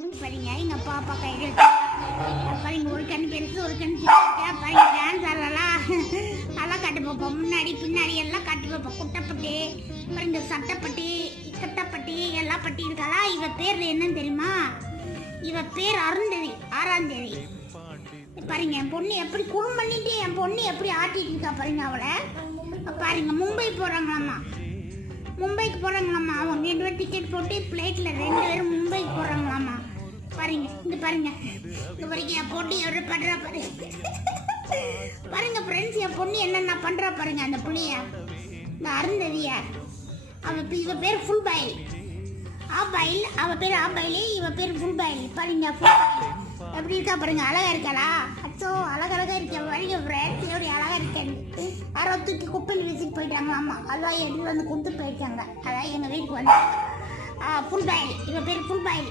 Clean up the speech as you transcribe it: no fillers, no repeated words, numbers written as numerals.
பாருங்க எங்க பாப்பா கையில் பாருங்க ஒரு கண் பெருசு ஒரு கண் சின்ன பாருங்க டான்ஸ் ஆடலாம் நல்லா காட்டு பார்ப்போம் முன்னாடி பின்னாடி எல்லாம் காட்டு பார்ப்போம் குட்டப்பட்டி பாருங்க சட்டப்பட்டி கட்டப்பட்டி எல்லாம் பட்டி இருக்காளா இவ பேர் என்னன்னு தெரியுமா இவ பேர் அருந்ததி 6ஆம் தேதி பாருங்க என் பொண்ணு எப்படி குறும் பண்ணிட்டு என் பொண்ணு எப்படி ஆட்டிட்டு இருக்கா பாருங்க அவளை பாருங்க மும்பை போறாங்களாம்மா மும்பைக்கு போறாங்களாம்மா அவங்க 2 பேர் டிக்கெட் போட்டு பிளேட்ல 2 பேரும் மும்பைக்கு போறாங்களாம்மா பாருங்க இந்த பாருங்க இந்த வரைக்கும் என் பொண்ணு எவ்வளோ பண்றா பாருங்க பாருங்க ஃப்ரெண்ட்ஸ் என் பொண்ணு என்னென்ன பண்றா பாருங்க அந்த புள்ளிய இந்த அருந்ததிய இவ பேர் ஃபுல் பாயில் ஆபாயில் அவ பேர் ஆபாயில் இவ பேர் ஃபுல் பாயில் பாருங்க ஃபுல் பாயில் எப்படி இருக்கா பாருங்க அழகா இருக்காளா அச்சோ அழகழகா இருக்க வழிக ஃப்ரெண்ட்ஸ் எப்படி அழகா இருக்கேன் யாரோ தூக்கி குப்பையில் வீசிட்டு போயிட்டாங்களாம்மா அதான் எடுத்து வந்து கொடுத்து போயிருக்காங்க அதான் எங்க வீட்டுக்கு வந்து ஃபுல் பாயில் இவ பேர் ஃபுல் பாயில்